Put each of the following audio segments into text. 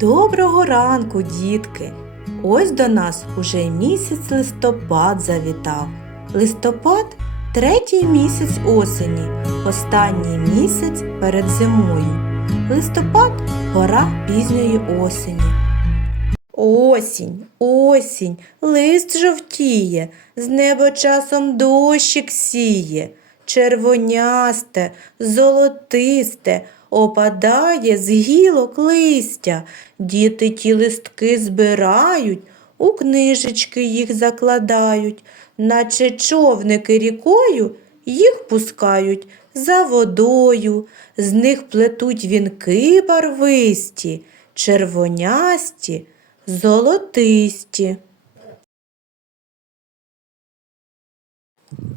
Доброго ранку, дітки! Ось до нас уже місяць листопад завітав. Листопад третій місяць осені, останній місяць перед зимою. Листопад пора пізньої осені. Осінь, осінь, лист жовтіє, з неба часом дощик сіє, червонясте, золотисте, опадає з гілок листя. Діти ті листки збирають, у книжечки їх закладають, наче човники рікою їх пускають за водою, з них плетуть вінки барвисті, червонясті, золотисті.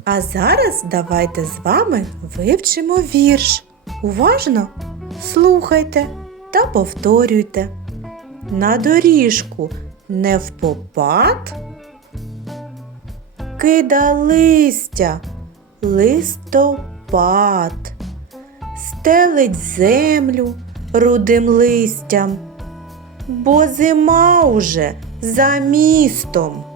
А зараз давайте з вами вивчимо вірш. Уважно слухайте та повторюйте. На доріжку не впопад, кида листя, листопад, стелить землю рудим листям, бо зима уже за містом.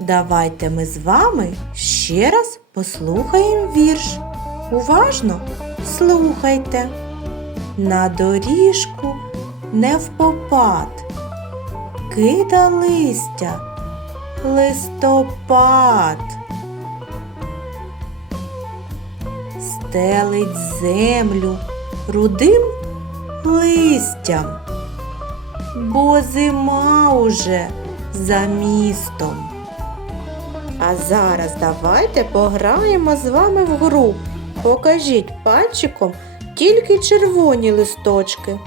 Давайте ми з вами ще раз послухаємо вірш. Уважно слухайте. На доріжку не впопад, кида листя, листопад, стелить землю рудим листям, бо зима уже за містом. А зараз давайте пограємо з вами в гру. Покажіть пальчиком тільки червоні листочки.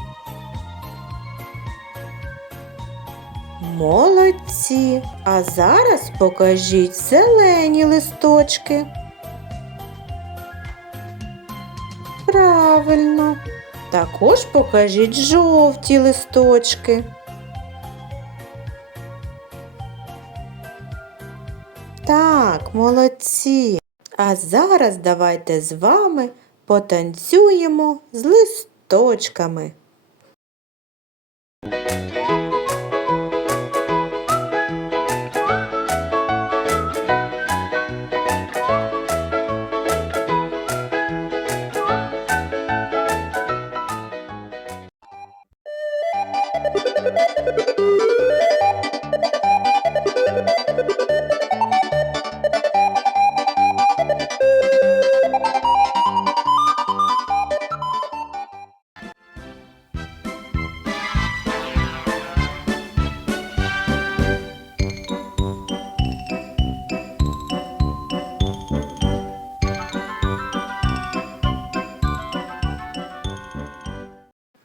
Молодці! А зараз покажіть зелені листочки. Правильно. Також покажіть жовті листочки. Так, молодці. А зараз давайте з вами потанцюємо з листочками.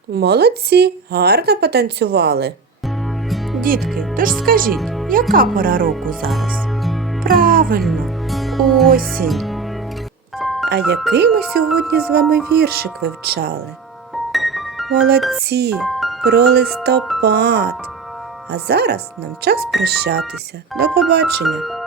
Молодці, гарно потанцювали. Дітки, тож скажіть, яка пора року зараз? Правильно, осінь. А який ми сьогодні з вами віршик вивчали? Молодці, про листопад. А зараз нам час прощатися. До побачення!